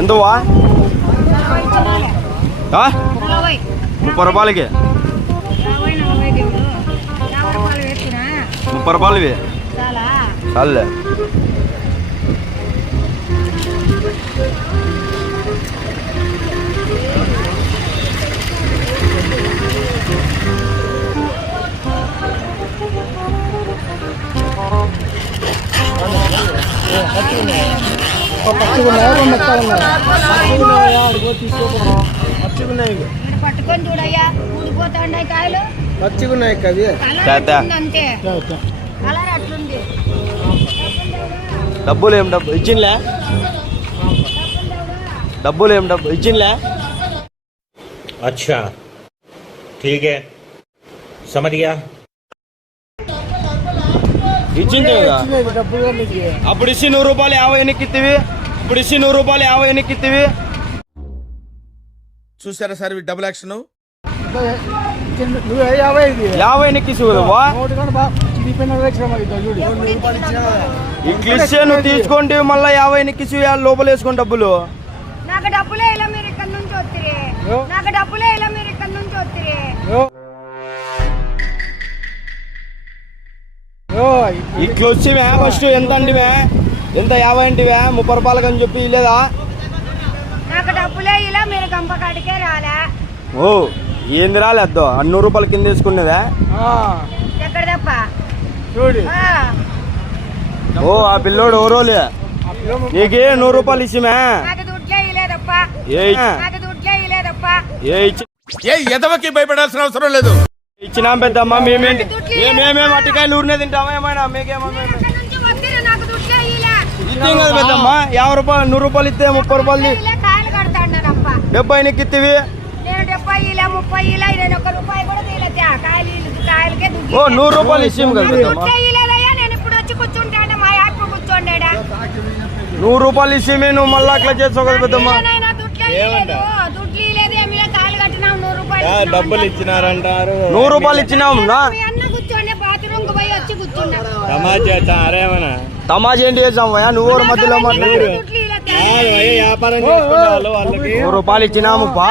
ఎంతవా 30 రూపాయలకి 30 రూపాయలు ఇవి చాలే. పట్టుకొని చూడయ్యా ఊడిపోతాయి కాయలు పచ్చిగున్నాయి కవి అంతే కలర్ అట్లుంది. డబ్బులు ఏం డబ్బు ఇచ్చిందిలే, డబ్బులు ఏం డబ్బు ఇచ్చిందిలే. अच्छा ठीक है समझ गया. ఇచ్చింది కదా అప్పుడు ఇచ్చి 100 రూపాయలు 50 ఎన్నికిత్తివి. ఇప్పుడు ఇచ్చి 100 రూపాయలు 50 ఎన్నికిత్తివి. చూసారా సార్ డబుల్ యాక్షన్. 50 ఎన్నికిచ్చు కదా ఇంగ్లీష్ నువ్వు తీసుకోండి మళ్ళీ 50 ఎన్నికిచ్చు లోపల వేసుకోండి డబ్బులు. నాకు డబ్బులే ఇలా మీరు ఇక్కడ నుంచి వస్తురే, నాకు డబ్బులే ఇలా మీరు ఇక్కడ నుంచి వస్తురే. ఇట్లా వచ్చేవే ఫస్ట్ ఎంత అండివే, ఎంత 50 అంటివే 30 రూపాయలకి అని చెప్పి లేదా. నాకు డబ్బులే ఇలా మీరు గంపకాడికే రాలే. ఓ ఏంది రాలేద్దో 100 రూపాయల కింద వేసుకునేదా. ఎక్కడ తప్ప ఓ ఆ పిల్లోడు ఓరోలే నీకే 100 రూపాయలు ఇచ్చిమే. నాకు దుడ్లే ఇలేదప్ప, నాకు దుడ్లే ఇలేదప్ప. ఏ ఎదవకి భయపడాల్సిన అవసరం లేదు. ఇచ్చినాం పెద్దమ్మ. మేమేమేమి అట్టికాయలు ఊరినే తింటామా ఏమైనా మీకేమో నాకు దుడ్లే ఇలా ఇచ్చాం కదా పెద్దమ్మ. 50 రూపాయలు 100 రూపాయలు ఇస్తే 30 రూపాయలు కాయలు కడతాడప్ప. 70 ఎన్నికిత్తివి. నేను 70 ఇలా 30 ఇలా నేను 1 రూపాయి కూడా తీయలేదు. కాయలకే ఓ 100 రూపాయలు ఇచ్చాం కదా పెద్దమ్మ. నేను ఇప్పుడు వచ్చి కూర్చుంటాను మా యాప్ కూర్చోండా. 100 రూపాయలు ఇచ్చేమే నువ్వు మళ్ళీ అట్లా చేస్తావు కదా పెద్దమ్మ. డబ్బులు ఇచ్చినారంటారు. 100 రూపాయలు ఇచ్చినాము కూర్చోండి బాత్రూమ్ పోయి వచ్చి కూర్చున్నా. తమాషా ఏంటి చేసాము నువ్వు మధ్యలో వ్యాపారం చేసుకున్నారు వాళ్ళకి 100 రూపాయలు ఇచ్చినాము పా.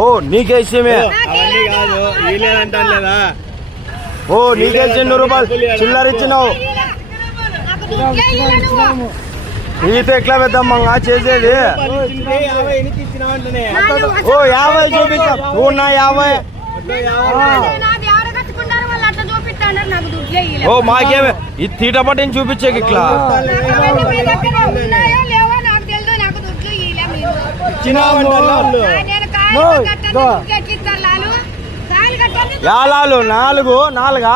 ఓ నీకే ఇచ్చేమే. అవన్నీ కాదు వీలేదంటాను లేదా. ఓ నీకే 100 రూపాయలు చిల్లర ఇచ్చినావు. నీతో ఎట్లా పెద్దమ్మా చేసేది. ఓ 50 చూపిస్తాం నువ్వు నా 50. ఓ మాకేమే ఈ తీట పట్టిని చూపించేకి ఇట్లా యాలాలు 4 4